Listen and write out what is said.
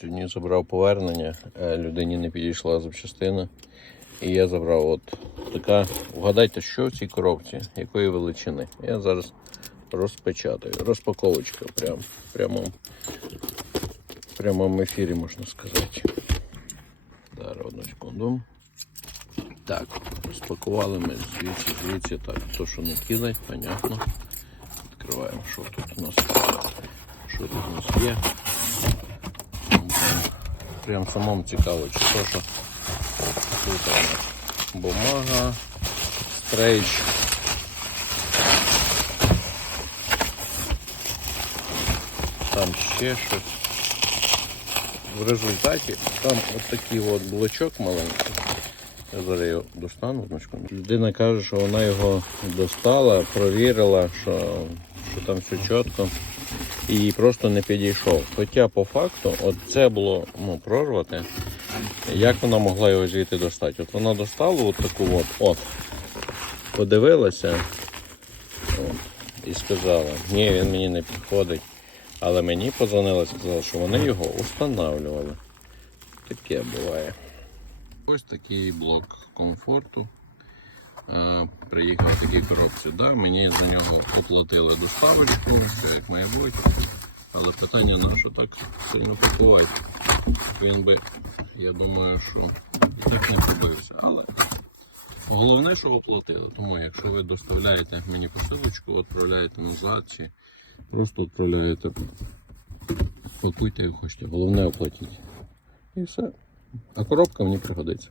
Сьогодні забрав повернення, е, людині не підійшла запчастина. І я забрав от така. Вгадайте, що в цій коробці, якої величини. Я зараз розпечатаю. Розпаковочка прям, прямо, в прямому ефірі можна сказати. Зараз одну секунду. Так, розпакували ми звідси, звідси, так, то, що не кидать, понятно. Відкриваємо, що тут у нас. Що тут у нас є. Прям, самому цікаво, чи то, що тут бумага, стрейч. Там ще щось. В результаті там от такий от блочок маленький. Я зараз його достану. секунду. Людина каже, що вона його достала, провірила, що, що там все чітко. І просто не підійшов. Хоча по факту, от це було ну, прорвати. Як вона могла його звідти достати? От вона достала от таку от, от подивилася от, і сказала, ні, він мені не підходить. Але мені подзвонили і сказали, що вони його устанавливали. Таке буває. Ось такий блок комфорту. А, приїхав в такій коробці. Мені за нього оплатили доставочку, все як має бути. Але питання на що так сильно пакувати. Він би, я думаю, що і так не побився. Але головне, що оплатили. Тому якщо ви доставляєте мені посилочку, відправляєте назад чи просто відправляєте, пакуйте як хочете. Головне оплатіть. І все. А коробка мені пригодиться.